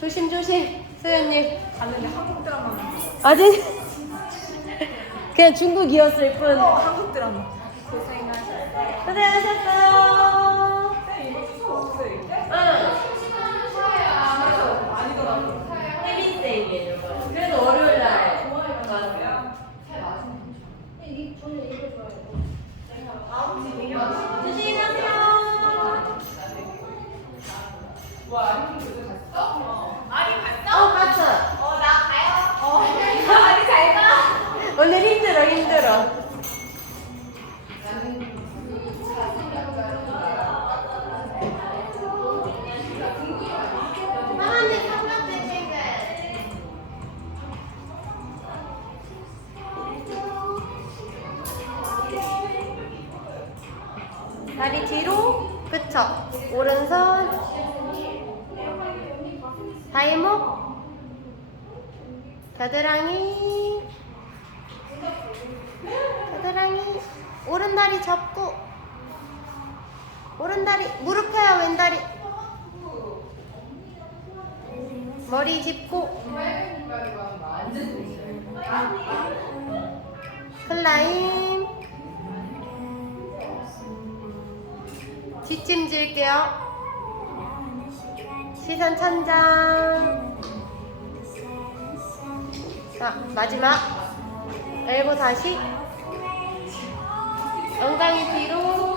조심 조심 소연님 갔는데 한국 드라마. 아직 그냥 중국이었을 뿐 어, 한국 드라마. 고생하셨어요. 고생하셨어요 네, 이거 추천 없어요, 이렇게? 응 아니더라고. 헤비세일이에요 그래서 월요일날 맞아요. 조심히 가세요 아니, 갔어? 어 갔어 어, 나 가요. 어, 아니, 잘 가. 오늘 힘들어 힘들어. 다리 뒤로? 그쵸. 오른손. 다이목. 겨드랑이 오른다리 접고 오른다리 무릎 펴요 왼다리. 머리 짚고. 클라임. 뒷짐질게요. 시선 천장. 자 마지막. 엘보 다시 엉덩이 뒤로